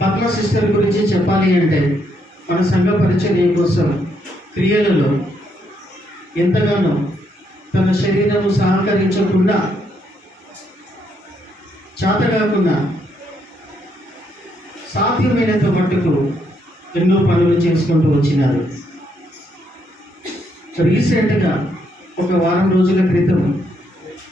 Padma sister గురించి చెప్పాలి అంటే మన సంఘ పరిచర్య కోసం క్రియలలో ఎంతగానో తన శరీరము సహకరించకుండా చేతగాకుండా సాధ్యమైనంత మట్టుకు ఎన్నో పనులు చేసుకుంటూ వచ్చినారు. రీసెంట్గా ఒక వారం రోజుల క్రితం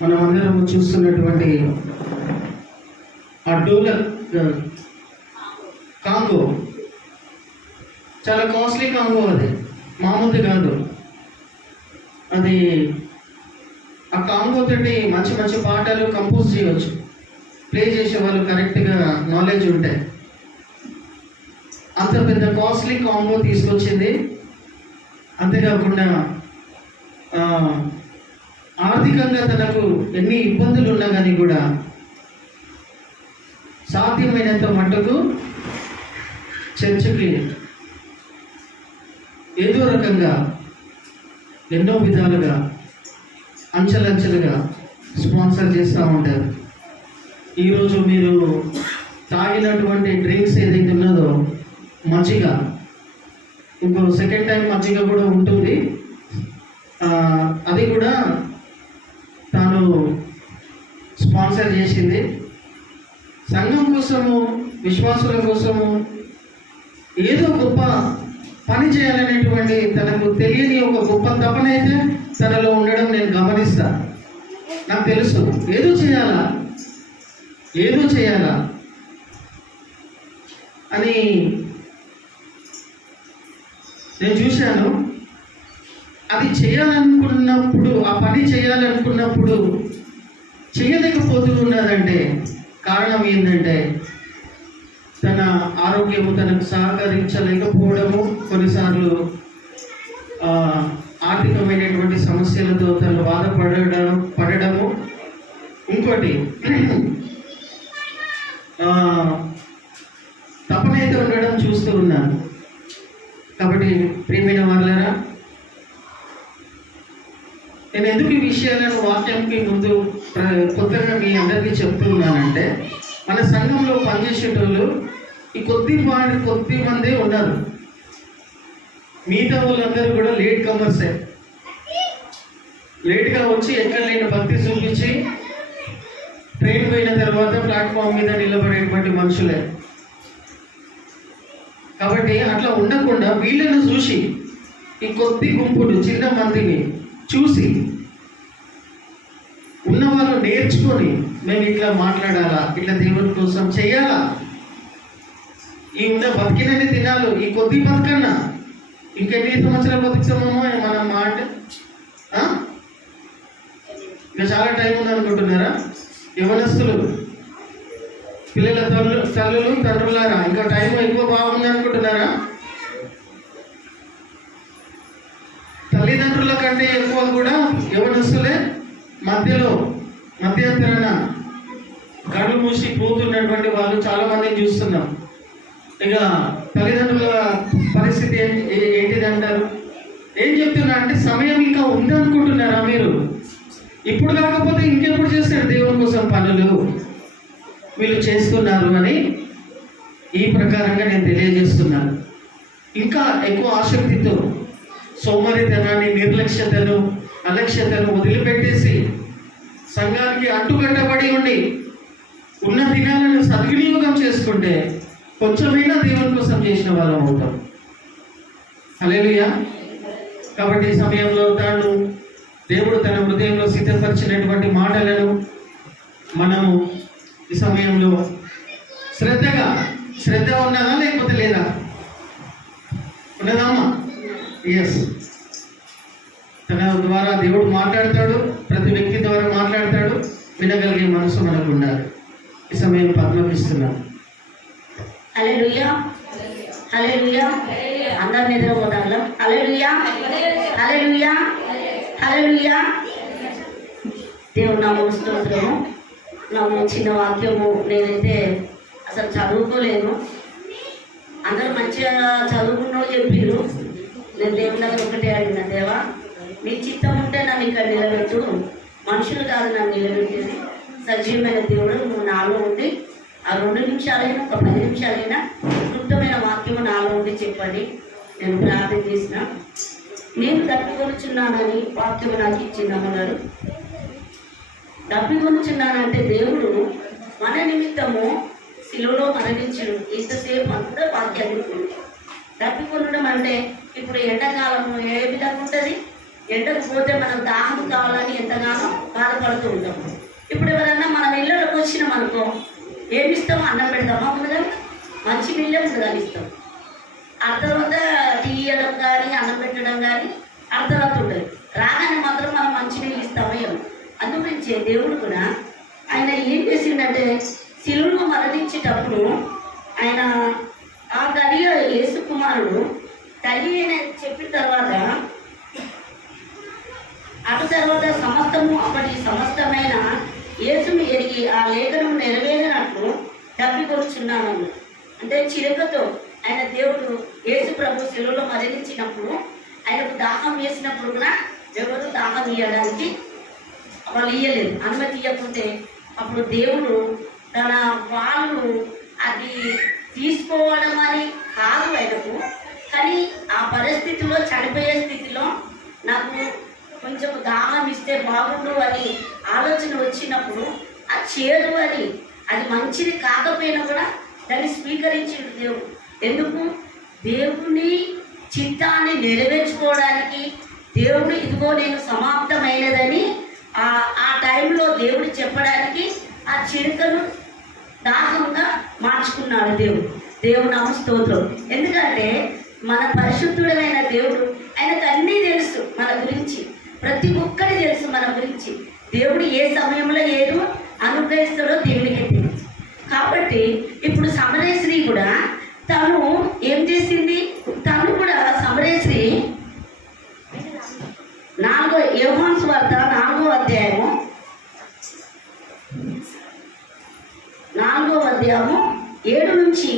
మనం అందరం చూస్తున్నటువంటి ఆ డోలర్ కాంగో, చాలా కాస్ట్లీ కాంగో, అది మామూలుది కాదు. అది ఆ కాంగో తోటి మంచి మంచి పాటలు కంపోజ్ చేయవచ్చు, ప్లే చేసే వాళ్ళు కరెక్ట్గా నాలెడ్జ్ ఉంటాయి. అంత పెద్ద కాస్ట్లీ కాంగో తీసుకొచ్చింది. అంతేకాకుండా ఆర్థికంగా తనకు ఎన్ని ఇబ్బందులు ఉన్నా కానీ కూడా సాధ్యమైనంత మట్టుకు చర్చకి ఏదో రకంగా ఎన్నో విధాలుగా అంచెలంచెలుగా స్పాన్సర్ చేస్తూ ఉంటారు. ఈరోజు మీరు తాగినటువంటి డ్రింక్స్ ఏదైతే ఉన్నదో మజ్జిగ, ఇంకో సెకండ్ టైం మజ్జిగ కూడా ఉంటుంది. అది కూడా తాను స్పాన్సర్ చేసింది. సంఘం కోసము, విశ్వాసుల కోసము ఏదో గొప్ప పని చేయాలనేటువంటి తనకు తెలియని ఒక గొప్ప తపన అయితే తనలో ఉండడం నేను గమనిస్తా. నాకు తెలుసు ఏదో చేయాలా అని నేను చూశాను. అది చేయాలనుకున్నప్పుడు, ఆ పని చేయాలనుకున్నప్పుడు చేయలేకపోతూ ఉన్నదంటే కారణం ఏంటంటే తన ఆరోగ్యము తనకు సహకరించలేకపోవడము, కొన్నిసార్లు ఆర్థికమైనటువంటి సమస్యలతో తను పడడము, ఇంకోటి తపనైతే ఉండడం చూస్తూ ఉన్నాను. కాబట్టి ప్రియమైన వాళ్ళారా, నేను ఎందుకు ఈ విషయాలను వాక్యంకి ముందు కొత్తగా మీ అందరికీ చెప్తున్నానంటే, మన సంఘంలో పనిచేసేటోళ్ళు ఈ కొద్ది మందే ఉన్నారు. మిగతా వాళ్ళందరూ కూడా లేట్ కమర్సే. లేట్గా వచ్చి ఎక్కడ లేని భక్తి చూపించి ట్రైన్ పోయిన తర్వాత ప్లాట్ఫామ్ మీద నిలబడేటువంటి మనుషులే. కాబట్టి అట్లా ఉండకుండా వీళ్ళను చూసి, ఈ కొద్ది గుంపులు చిన్న మందిని చూసి ఉన్నవాళ్ళు నేర్చుకొని మేము ఇట్లా మాట్లాడాలా, ఇట్లా దేవుని కోసం చేయాలా, ఈ ఉన్న బతికినని తినాలి, ఈ కొద్ది బతకన్నా ఇంకెన్ని సంవత్సరాలు బతుకుతామో మన మాట. ఇంకా చాలా టైం ఉందనుకుంటున్నారా యవనస్తులు, పిల్లల తల్లులు తండ్రులారా? ఇంకా టైం ఎక్కువ బాగుంది అనుకుంటున్నారా? తల్లిదండ్రుల కంటే ఎక్కువ కూడా యవనస్తులే మధ్యంతరణ కళ్ళు మూసి పోతున్నటువంటి వాళ్ళు చాలా మందిని చూస్తున్నాం. ఇక తల్లిదండ్రుల పరిస్థితి ఏంటిది అంటారు? ఏం చెప్తున్నా అంటే, సమయం ఇంకా ఉందనుకుంటున్నారా మీరు? ఇప్పుడు కాకపోతే ఇంకెప్పుడు చేస్తారు దేవుని కోసం పనులు? వీళ్ళు చేస్తున్నారు అని ఈ ప్రకారంగా నేను తెలియజేస్తున్నాను. ఇంకా ఎక్కువ ఆసక్తితో సోమరితనాన్ని, నిర్లక్ష్యతను, అలక్ష్యతను వదిలిపెట్టేసి సంఘానికి అడ్డుకట్టబడి ఉండి ఉన్న దినాలను సద్వినియోగం చేసుకుంటే కొంచెమైనా దేవుని కోసం చేసిన వాళ్ళం అవుతాం. హల్లెలూయా. కాబట్టి ఈ సమయంలో దేవుడు తన హృదయంలో సిద్ధపరిచినటువంటి మాటలను మనము ఈ సమయంలో శ్రద్ధ ఉన్నదా లేకపోతే లేదా? ఉన్నదమ్మా? ఎస్. తన ద్వారా దేవుడు మాట్లాడతాడు, ప్రతి వ్యక్తి ద్వారా మాట్లాడతాడు. వినగలిగే మనసు మనకు ఉండాలి. ఈ సమయం పద్మకిస్తున్నాను. హల్లెలూయా, హల్లెలూయా. అందరి నిద్రపోతాను. హల్లెలూయా, హల్లెలూయా, హల్లెలూయా. దేవుడు నామమునకు స్తోత్రము. నాకు చిన్న వాక్యము, నేనైతే అసలు చదువుకోలేను. అందరూ మంచిగా చదువుకున్నో చెప్పిర్రు. నేను దేవుని దగ్గర ఒకటే అడిగిన, దేవా నీ చిత్తం ఉంటే నన్ను ఇక్కడ నిలబెట్టు, మనుషులు కాదు నన్ను నిలబెట్టేది. సరే సజీవమైన దేవుడు నువ్వు నాలో ఉండి ఆ 2 నిమిషాలైనా ఒక 10 నిమిషాలైనా క్లుప్తమైన వాక్యము నాలో ఉండి చెప్పండి. నేను ప్రార్థన చేసిన నేను తప్పికొనుచున్నానని వాక్యము నాకు ఇచ్చింది అమ్మగారు. తప్పికొనుచున్నానంటే దేవుడు మన నిమిత్తము శిలువలో మరణించడు. ఇంతసేపు అంతా వాక్యాన్ని తప్పికొనడం అంటే ఇప్పుడు ఎండాకాలము ఏ విధంగా ఉంటుంది, ఎండకు పోతే మనం దాహం కావాలని ఎంతగానో బాధపడుతూ ఉంటాము. ఇప్పుడు ఎవరన్నా మన ఇళ్ళలోకి వచ్చినాం అనుకో, ఏమి ఇస్తామో అన్నం పెడతామా ముందుగా, మంచి నీళ్ళే ముందుగా ఇస్తాం. అర్థవంత టీ ఇవ్వడం కానీ అన్నం పెట్టడం కానీ అర్థవంత ఉండదు. రాగానే మాత్రం మనం మంచి నీళ్ళు ఇస్తామో. అందుగురించే దేవుడు కూడా ఆయన ఏం చేసిందంటే శిలువలో మరణించేటప్పుడు ఆయన ఆ గడియ యేసు కుమారుడు తల్లి అని చెప్పిన తర్వాత అటు తర్వాత సమస్తము అప్పటి సమస్తమైన యేసును ఎరిగి ఆ లేఖనం నెరవేరినట్లు తప్పికొనుచున్నాను. అంటే చిలుకతో ఆయన దేవుడు యేసు ప్రభు శిలువలో మరణించినప్పుడు ఆయనకు దాహం వేసినప్పుడు కూడా ఎవరు దాహం ఇవ్వడానికి వాళ్ళు ఇయ్యలేదు. అనుమతి ఇవ్వకుంటే అప్పుడు దేవుడు తన వాళ్ళు అది తీసుకోవడం అని కాదు ఆయనకు, కానీ ఆ పరిస్థితిలో చనిపోయే స్థితిలో నాకు కొంచెం దాహం ఇస్తే బాగుండు అని ఆలోచన వచ్చినప్పుడు ఆ చేదు అని అది మంచిది కాకపోయినా కూడా దాన్ని స్వీకరించిండు దేవుడు. ఎందుకు? దేవుని చిత్తాన్ని నెరవేర్చుకోవడానికి దేవుడు ఇదిగో నేను సమాప్తమైనదని ఆ టైంలో దేవుడు చెప్పడానికి ఆ చిలుకను దాహంగా మార్చుకున్నాడు దేవుడు. దేవుడు నామ స్తోత్రం. ఎందుకంటే మన పరిశుద్ధుడమైన దేవుడు, ఆయనకు అన్నీ తెలుసు మన గురించి, ప్రతి ఒక్కటి తెలుసు మన గురించి. దేవుడు ఏ సమయంలో ఏదో అనుగ్రహిస్తాడో దేవుడికి తెలుసు. కాబట్టి ఇప్పుడు సమరేశ్రీ కూడా తను ఏం చేసింది, తను కూడా సమరేశ్రీ 4 యోహాను సువార్త 4వ అధ్యాయము 7 నుంచి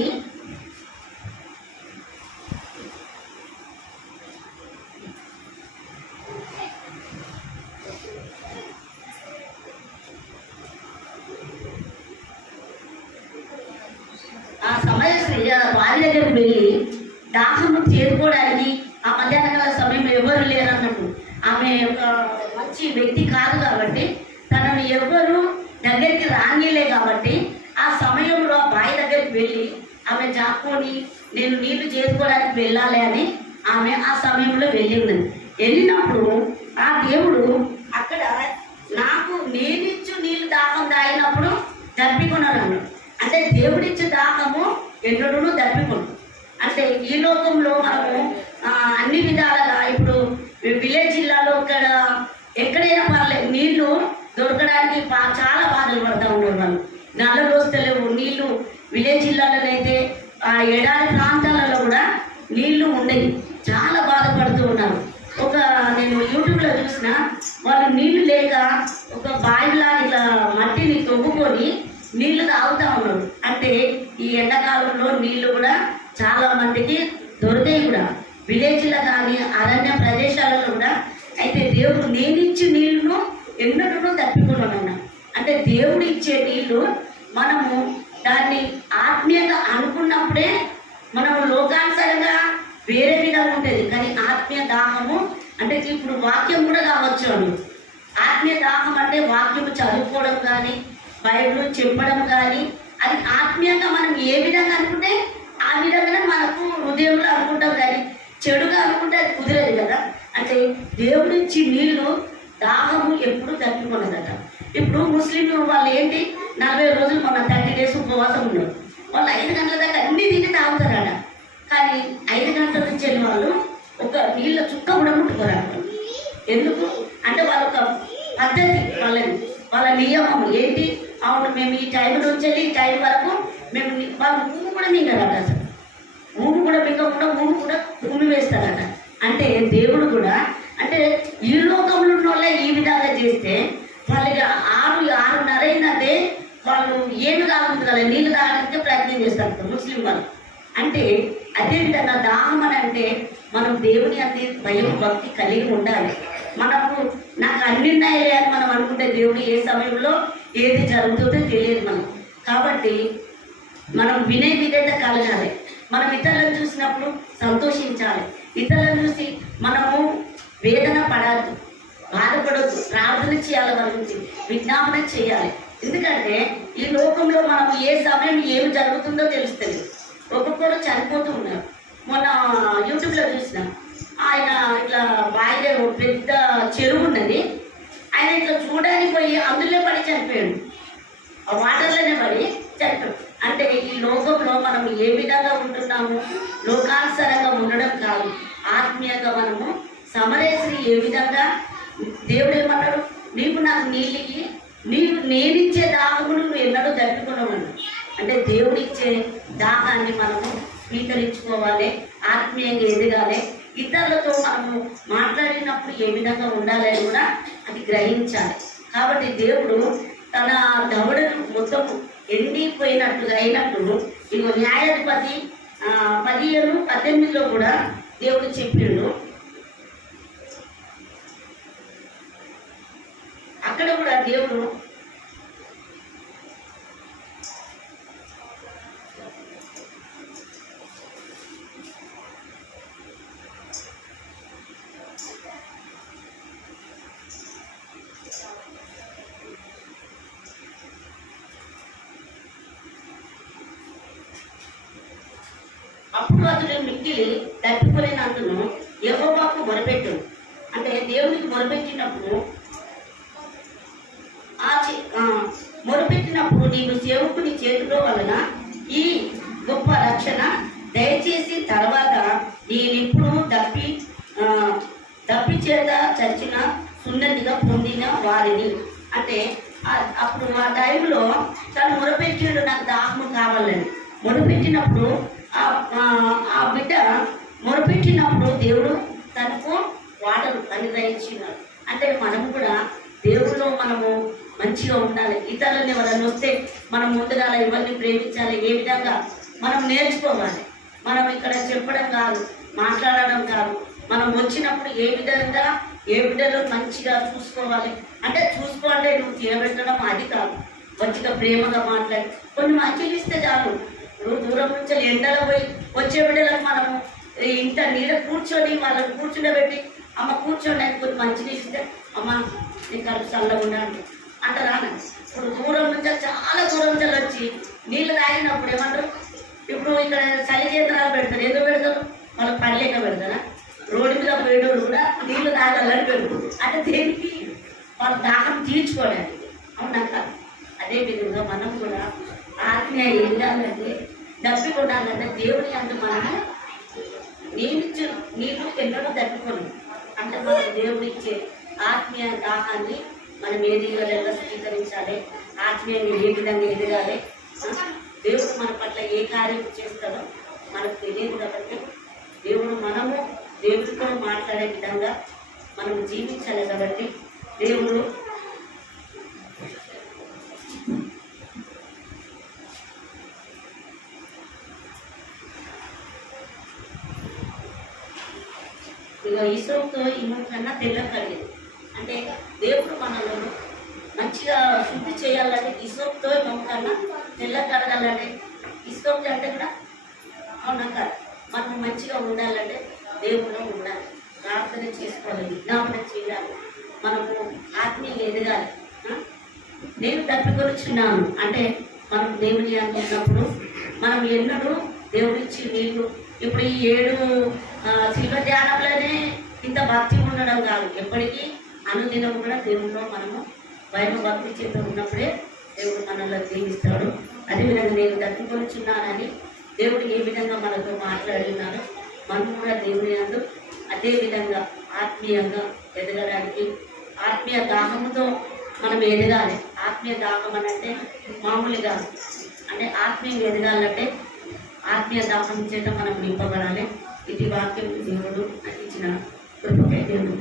ఆ సమయశ్రీ వారి దగ్గరకు వెళ్ళి దాహము చేరుకోవడానికి ఆ మధ్యాహ్నకాల సమయంలో ఎవరు లేరన్నట్టు, ఆమె ఒక మంచి వ్యక్తి కాదు కాబట్టి తనను ఎవరు దగ్గరికి రానిలే కాబట్టి ఆ సమయంలో ఆ బావి దగ్గరికి వెళ్ళి ఆమె జాక్కొని నేను నీళ్లు చేసుకోవడానికి వెళ్ళాలి అని ఆమె ఆ సమయంలో వెళ్ళింది. వెళ్ళినప్పుడు ఆ దేవుడు అక్కడ నాకు నేనిచ్చు నీళ్ళు దాహం తాగినప్పుడు దప్పికొన్నాను. అంటే దేవుడిచ్చే దాహము ఎన్నడూ దప్పికొను. అంటే ఈ లోకంలో మనము అన్ని విధాలుగా ఇప్పుడు విలేజ్ జిల్లాలో ఇక్కడ ఎక్కడైనా పర్లేదు నీళ్లు దొరకడానికి చాలా బాధలు పడుతూ ఉన్నారు. వాళ్ళు నల్లలు వస్తలేవు నీళ్లు. విలేజ్ జిల్లాలోనైతే ఆ ఎడారి ప్రాంతాలలో కూడా నీళ్లు ఉండేవి, చాలా బాధపడుతూ ఉన్నారు. నేను యూట్యూబ్లో చూసిన వాళ్ళు నీళ్లు లేక ఒక బావిలా ఇట్లా మట్టిని తవ్వుకొని నీళ్లు తాగుతూ ఉన్నారు. అంటే ఈ ఎండాకాలంలో నీళ్లు కూడా చాలా మందికి దొరికాయి కూడా, విలేజ్లో కానీ అరణ్య ప్రదేశాలలో కూడా. అయితే దేవుడు నేనిచ్చే నీళ్లను ఎన్నడూ తప్పికొన్నాను. అంటే దేవుడు ఇచ్చే నీళ్లు మనము దాన్ని ఆత్మీయంగా అనుకున్నప్పుడే మనము లోకానుసారంగా వేరే విధంగా ఉంటుంది. కానీ ఆత్మీయ దాహము అంటే ఇప్పుడు వాక్యం కూడా కావచ్చు అని. ఆత్మీయ దాహం అంటే వాక్యము చదువుకోవడం కానీ బైబిల్ చెప్పడం కానీ అది ఆత్మీయంగా మనం ఏ విధంగా అనుకుంటే ఆ విధంగానే మనకు హృదయంలో అనుకుంటాం. కానీ చెడుగా అనుకుంటే అది కుదిరేది కదా. అంటే దేవుడిచ్చి నీళ్లు దాహము ఎప్పుడు తప్పికొన్నదట. ఇప్పుడు ముస్లింలు వాళ్ళు ఏంటి 40 రోజులు మన 30 days ఉపవాసం ఉన్నారు. వాళ్ళు 5 గంటల దాకా అన్ని తిని తాగుతారట. కానీ 5 గంటల నుంచి వెళ్ళిన వాళ్ళు ఒక నీళ్ళ చుక్క కూడా ముట్టుకోరాడు. ఎందుకు అంటే వాళ్ళ ఒక పద్ధతి, వాళ్ళ నియమం ఏంటి, అవును మేము ఈ టైం నుంచి వెళ్ళి ఈ టైం వరకు మేము వాళ్ళు ఊము కూడా మింగారట. అసలు ఊము కూడా మింగకుండా ఊము కూడా ఉమ్మి వేస్తారట. అంటే దేవుడు కూడా అంటే ఈ లోకంలో ఉన్న వాళ్ళే ఈ విధంగా చేస్తే వాళ్ళకి 6:30 అయిందంటే వాళ్ళు ఏమి కాకుండా కదా నీళ్ళు తాగడానికి ప్రయత్నం చేస్తారు ముస్లిం వాళ్ళు. అంటే అదేవిధంగా దాహం అని అంటే మనం దేవుని అంతే భయం భక్తి కలిగి ఉండాలి. మనకు నాకు అన్ని ఉన్నాయే అని మనం అనుకుంటే దేవుడు ఏ సమయంలో ఏది జరుగుతుందో తెలియదు మనం. కాబట్టి మనం విధేయత కలగాలి. మనం ఇతరులను చూసినప్పుడు సంతోషించాలి. ఇతరులను చూసి మనము వేదన పడద్దు, బాధపడద్దు, ప్రార్థన చేయాలి, వాళ్ళ గురించి విజ్ఞాపన చేయాలి. ఎందుకంటే ఈ లోకంలో మనం ఏ సమయం ఏమి జరుగుతుందో తెలుస్తుంది. ఒక్కొక్కరు చనిపోతూ ఉన్నారు. మొన్న యూట్యూబ్లో చూసినాం, ఆయన ఇట్లా బాయిలో పెద్ద చెరువు ఉన్నది, ఆయన ఇట్లా చూడడానికి పోయి అందులో పడి చనిపోయాడు, ఆ వాటర్లోనే పడి చనిపోయాడు. అంటే ఈ లోకంలో మనం ఏ విధంగా ఉంటున్నాము, లోకానుసారంగా ఉండడం కాదు, ఆత్మీయంగా మనము సమరేశ్వరి ఏ విధంగా దేవుడు ఏమన్నాడు, నీవు నాకు నీళ్ళకి నీవు నేనిచ్చే దాహమును నువ్వు ఎన్నడూ దప్పుకున్నామన్నాడు. అంటే దేవుడిచ్చే దాహాన్ని మనము స్వీకరించుకోవాలి, ఆత్మీయంగా ఎదగాలి. ఇతరులతో మనము మాట్లాడినప్పుడు ఏ విధంగా ఉండాలి అని కూడా అది గ్రహించాలి. కాబట్టి దేవుడు తన దవడను మొత్తం ఎండిపోయినట్టుగా అయినప్పుడు ఇగో న్యాయాధిపతి 17:18 కూడా దేవుడు చెప్పిండు. అక్కడ కూడా దేవుడు అప్పుడు అతడు మిక్కిలి తట్టుకోలేనందును యెహోవాకు మొరపెట్టు. అంటే దేవునికి మొరపెట్టినప్పుడు మొరపెట్టినప్పుడు నీవు సేవకుని చేతిలో వలన ఈ గొప్ప రక్షణ దయచేసి తర్వాత నేనెప్పుడు దప్పి చేత చచ్చిన సున్నతిగా పొందిన వారిని. అంటే అప్పుడు ఆ టైంలో తను మొరపెట్టాడు, నాకు దాహము కావాలని మొరపెట్టినప్పుడు ఆ బిడ్డ మొరపెట్టినప్పుడు దేవుడు తనకు వాటర్ అనుగ్రహించినాడు. అంటే మనము కూడా దేవుడిలో మనము మంచిగా ఉండాలి. ఇతరులను ఎవరైనా వస్తే మనం ముందుగా ఎవరిని ప్రేమించాలి, ఏ విధంగా మనం నేర్చుకోవాలి. మనం ఇక్కడ చెప్పడం కాదు, మాట్లాడడం కాదు, మనం వచ్చినప్పుడు ఏ విధంగా ఏ బిడ్డలో మంచిగా చూసుకోవాలి. అంటే చూసుకోవాలంటే నువ్వు తినబెట్టడం అది కాదు, మంచిగా ప్రేమగా మాట్లాడి కొన్ని మంచిగా ఇస్తే చాలు. ఇప్పుడు దూరం నుంచి ఎండలో పోయి వచ్చే బిడ్డలకు మనము ఇంత నీడ కూర్చొని వాళ్ళని కూర్చుండబెట్టి అమ్మ కూర్చోండి అని కొన్ని మంచిగా ఇస్తే అమ్మ నీ కడుపు చల్లగా ఉండాలి అంటారా. ఇప్పుడు దూరం నుంచి చాలా దూరం నుంచి వచ్చి నీళ్ళు తాగినప్పుడు ఏమంటారు, ఇప్పుడు ఇక్కడ చలి చేతనాలు పెడతారు, ఎందుకు పెడతారు, వాళ్ళకి పని లేక పెడతారా. రోడ్డు మీద పోయేటోళ్ళు కూడా నీళ్ళు తాగాలని పెడతారు. అంటే దేనికి, వాళ్ళ దాహం తీర్చుకోవడానికి. అవునా కాదు? అదేవిధంగా మనం కూడా ఆత్మీయ ఎదగాలంటే దప్పి కొనాలంటే దేవుని అందు మనము నీళ్ళు ఎన్నడూ దప్పుకోను. అంటే మనం దేవుడిచ్చే ఆత్మీయ దాహాన్ని మనం ఏ విధంగా స్వీకరించాలి, ఆత్మీయంగా ఏ విధంగా ఎదగాలి. దేవుడు మన పట్ల ఏ కార్యం చేస్తాడో మనకు తెలియదు. కాబట్టి మనము దేవుడితో మాట్లాడే విధంగా మనం జీవించాలి. కాబట్టి దేవుడు ఈశ్వరుతో ఇనుము కన్నా తెల్ల కలిగేది. అంటే దేవుడు మనలను మంచిగా శుద్ధి చేయాలంటే ఈశ్వరుతో ఇనుము కన్నా తెల్ల కడగాలంటే ఈశ్వరుడు అంటే కూడా అవునా కాదు. మనం మంచిగా ఉండాలంటే దేవుడిలో ఉండాలి, ప్రార్థన చేసుకోవాలి, విజ్ఞాపన చేయాలి, మనము ఆత్మీయంగా ఎదగాలి. నేను తప్పికొనిచున్నాను అంటే మనం దేవుని అనుకున్నప్పుడు మనం ఎన్నడూ దేవుడిచ్చి నీళ్ళు ఇప్పుడు ఈ 7 శిల్వ ధ్యానంలోనే ఇంత భక్తి ఉండడం కాదు, ఎప్పటికీ అనుదినం కూడా దేవుడిలో మనము భయం భక్తి చేత ఉన్నప్పుడే దేవుడు మనల్ని దీవిస్తాడు. అదేవిధంగా నేను తప్పికొనిచున్నానని దేవుడు ఏ విధంగా మనతో మాట్లాడినారో మనం కూడా దేవుని అందు అదేవిధంగా ఆత్మీయంగా ఎదగడానికి ఆత్మీయ దాహంతో మనం ఎదగాలి. ఆత్మీయ దాహం అని అంటే మామూలుగా అంటే ఆత్మీయంగా ఎదగాలంటే ఆత్మీయ దాహం చేత మనం నింపబడాలి. ఇది వాక్యం దేవుడు ఇచ్చిన కృపకై దేవుడు